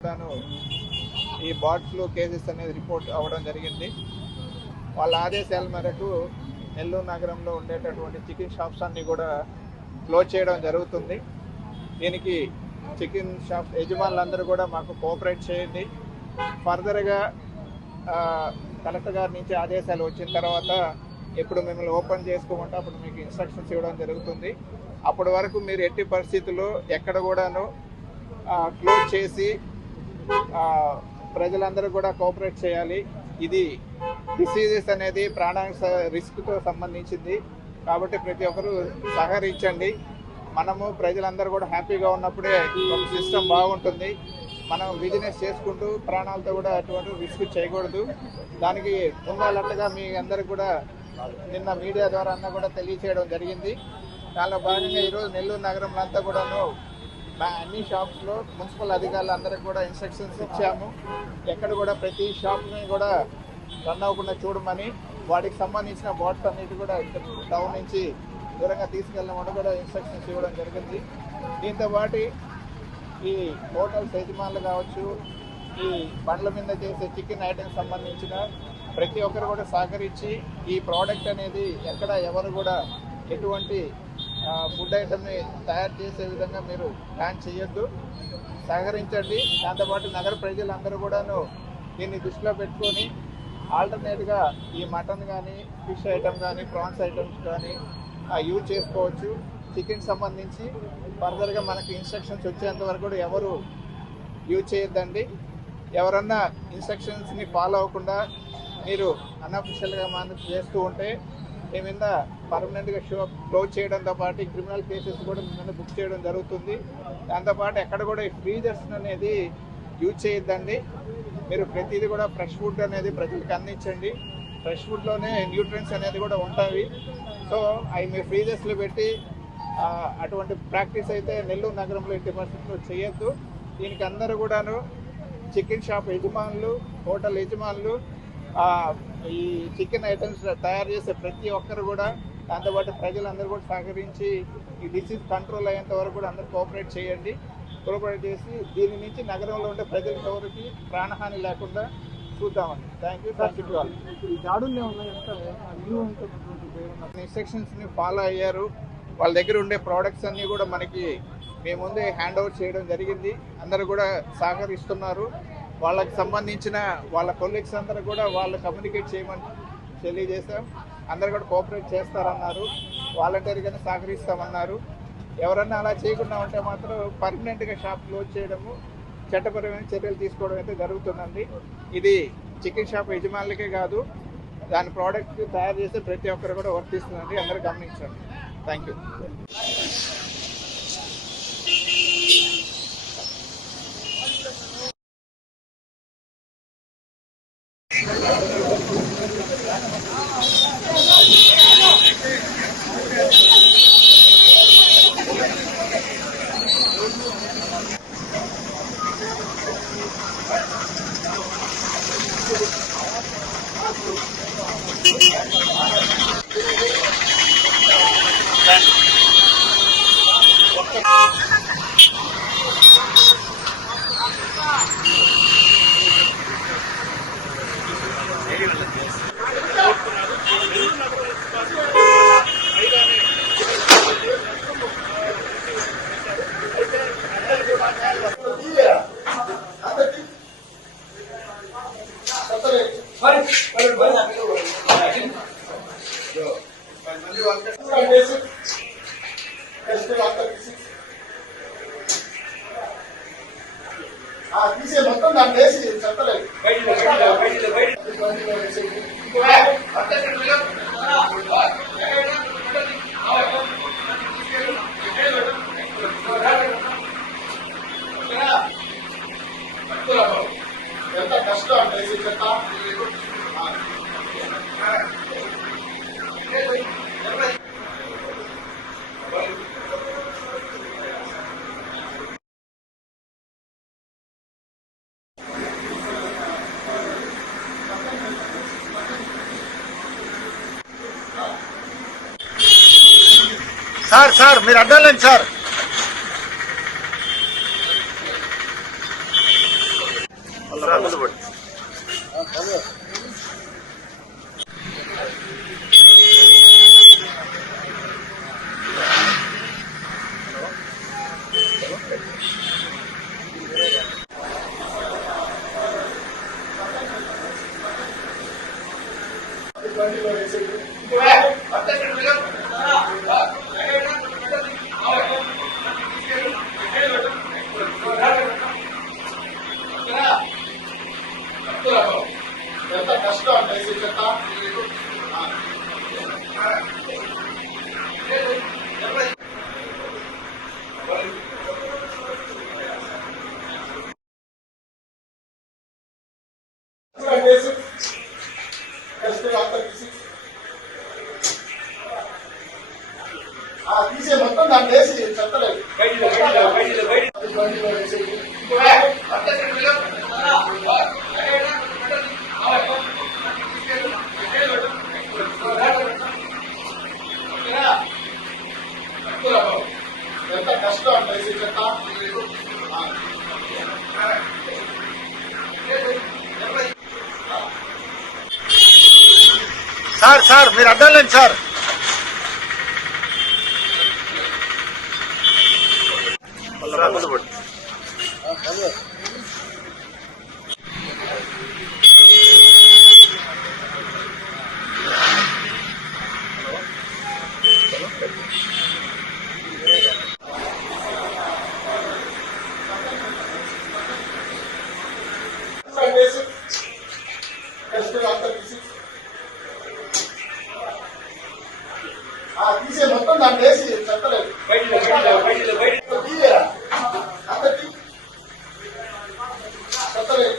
ఈ bird flu cases అనేది report అవ్వడం జరిగింది. వాళ్ళ ఆదేశాల మేరకు నెల్లూరు నగరంలో ఉండేటటువంటి చికెన్ షాప్స్ అన్నీ కూడా క్లోజ్ చేయడం జరుగుతుంది. దీనికి చికెన్ షాప్ యజమానులందరూ కూడా మాకు కోఆపరేట్ చేయండి. ఫర్దర్గా కలెక్టర్ గారి నుంచి ఆదేశాలు వచ్చిన తర్వాత ఎప్పుడు మిమ్మల్ని ఓపెన్ చేసుకోమంటే అప్పుడు మీకు ఇన్స్ట్రక్షన్స్ ఇవ్వడం జరుగుతుంది. అప్పటి వరకు మీరు ఎట్టి పరిస్థితుల్లో ఎక్కడ కూడాను క్లోజ్ చేసి ప్రజలందరూ కూడా కోఆపరేట్ చేయాలి. ఇది డిసీజెస్ అనేది ప్రాణానికి రిస్క్తో సంబంధించింది కాబట్టి ప్రతి ఒక్కరూ సహకరించండి. మనము ప్రజలందరూ కూడా హ్యాపీగా ఉన్నప్పుడే ఒక సిస్టమ్ బాగుంటుంది. మనం బిజినెస్ చేసుకుంటూ ప్రాణాలతో కూడా అటువంటి రిస్క్ చేయకూడదు. దానికి ముందలట్టుగా మీ అందరికి కూడా నిన్న మీడియా ద్వారా అన్న కూడా తెలియచేయడం జరిగింది. దానిలో భాగంగా ఈరోజు నెల్లూరు నగరంలో అంతా కూడాను అన్ని షాప్స్లో మున్సిపల్ అధికారులందరికీ కూడా ఇన్స్ట్రక్షన్స్ ఇచ్చాము. ఎక్కడ కూడా ప్రతి షాప్ని కూడా రన్ అవ్వకుండా చూడమని, వాటికి సంబంధించిన బోర్డ్స్ అన్నిటి కూడా టౌన్ నుంచి దూరంగా తీసుకెళ్ళమని కూడా ఇన్స్ట్రక్షన్స్ ఇవ్వడం జరిగింది. దీంతో పాటు ఈ హోటల్స్ యజమానులు కావచ్చు, ఈ బండ్ల మీద చేసే చికెన్ ఐటమ్స్ సంబంధించిన ప్రతి ఒక్కరు కూడా సహకరించి ఈ ప్రోడక్ట్ అనేది ఎక్కడ ఎవరు కూడా ఎటువంటి ఫుడ్ ఐటమ్ని తయారు చేసే విధంగా మీరు ప్లాన్ చేయొద్దు, సహకరించండి. దాంతోపాటు నగర ప్రజలందరూ కూడాను దీన్ని దృష్టిలో పెట్టుకొని ఆల్టర్నేట్గా ఈ మటన్ కానీ, ఫిష్ ఐటమ్ కానీ, ప్రాన్స్ ఐటమ్స్ కానీ యూజ్ చేసుకోవచ్చు. చికెన్ సంబంధించి ఫర్దర్గా మనకి ఇన్స్ట్రక్షన్స్ వచ్చేంత వరకు కూడా ఎవరు యూజ్ చేయొద్దండి. ఎవరన్నా ఇన్స్ట్రక్షన్స్ని ఫాలో అవ్వకుండా మీరు అన్అఫిషియల్గా చేస్తూ ఉంటే మీ మీద పర్మనెంట్గా క్లోజ్ చేయడంతో పాటు క్రిమినల్ కేసెస్ కూడా మీ మీద బుక్ చేయడం జరుగుతుంది. దాంతోపాటు ఎక్కడ కూడా ఈ ఫ్రీజర్స్ అనేది యూజ్ చేయొద్దండి. మీరు ప్రతిదీ కూడా ఫ్రెష్ ఫుడ్ అనేది ప్రజలకు అందించండి. ఫ్రెష్ ఫుడ్లోనే న్యూట్రియన్స్ అనేది కూడా ఉంటాయి. సో అవి మీరు ఫ్రీజర్స్లో పెట్టి అటువంటి ప్రాక్టీస్ అయితే నెల్లూరు నగరంలో ఎట్టి పరిస్థితుల్లో చేయొద్దు. దీనికి అందరూ కూడాను చికెన్ షాప్ యజమానులు, హోటల్ యజమానులు, ఈ చికెన్ ఐటమ్స్ తయారు చేసే ప్రతి ఒక్కరు కూడా, దాంతోపాటు ప్రజలందరూ కూడా సహకరించి ఈ డిసీజ్ కంట్రోల్ అయ్యేంత వరకు కూడా అందరూ కోఆపరేట్ చేయండి. కోఆపరేట్ చేసి దీని నుంచి నగరంలో ఉండే ప్రజలకు ఎవరికి ప్రాణహాని లేకుండా చూద్దామండి. Thank you. ఇన్స్ట్రక్షన్స్ని ఫాలో అయ్యారు. వాళ్ళ దగ్గర ఉండే ప్రోడక్ట్స్ అన్నీ కూడా మనకి మేము ముందే హ్యాండ్ ఓవర్ చేయడం జరిగింది. అందరూ కూడా సహకరిస్తున్నారు. వాళ్ళకి సంబంధించిన వాళ్ళ కొలీగ్స్ అందరూ కూడా వాళ్ళు కమ్యూనికేట్ చేయమని తెలియజేశాం. అందరూ కూడా కోఆపరేట్ చేస్తారన్నారు, వాలంటీర్గానే సహకరిస్తామన్నారు. ఎవరన్నా అలా చేయకుండా ఉంటే మాత్రం పర్మనెంట్గా షాప్ క్లోజ్ చేయడము, చట్టపరమైన చర్యలు తీసుకోవడం అయితే జరుగుతుందండి. ఇది చికెన్ షాప్ యజమానులకే కాదు, దాని ప్రోడక్ట్ తయారు చేసే ప్రతి ఒక్కరు కూడా వర్తిస్తుందండి. అందరూ గమనించండి. Thank you. తీసే మొత్తం దాన్ని వేసి చెప్పలేదు. ఎంత కష్టం అంటే చెప్తా. సార్ మీరు అడ్డాలండి సార్. బండిలో వేసేది ఎంత కష్టం అంటే వేసే చెత్త వేసి కష్టం అంతా తీసి తీసే మొత్తం దాన్ని వేసి చెత్తలేదు బండిలో వేసేది ఎంత కష్టం అంటే వేసే చెత్త సార్ మీరు అడ్డాలండి సార్. వేసి కష్టం అంతా తీసి తీసే మొత్తం దాన్ని వేసి చెత్తలేదు చెత్తలేదు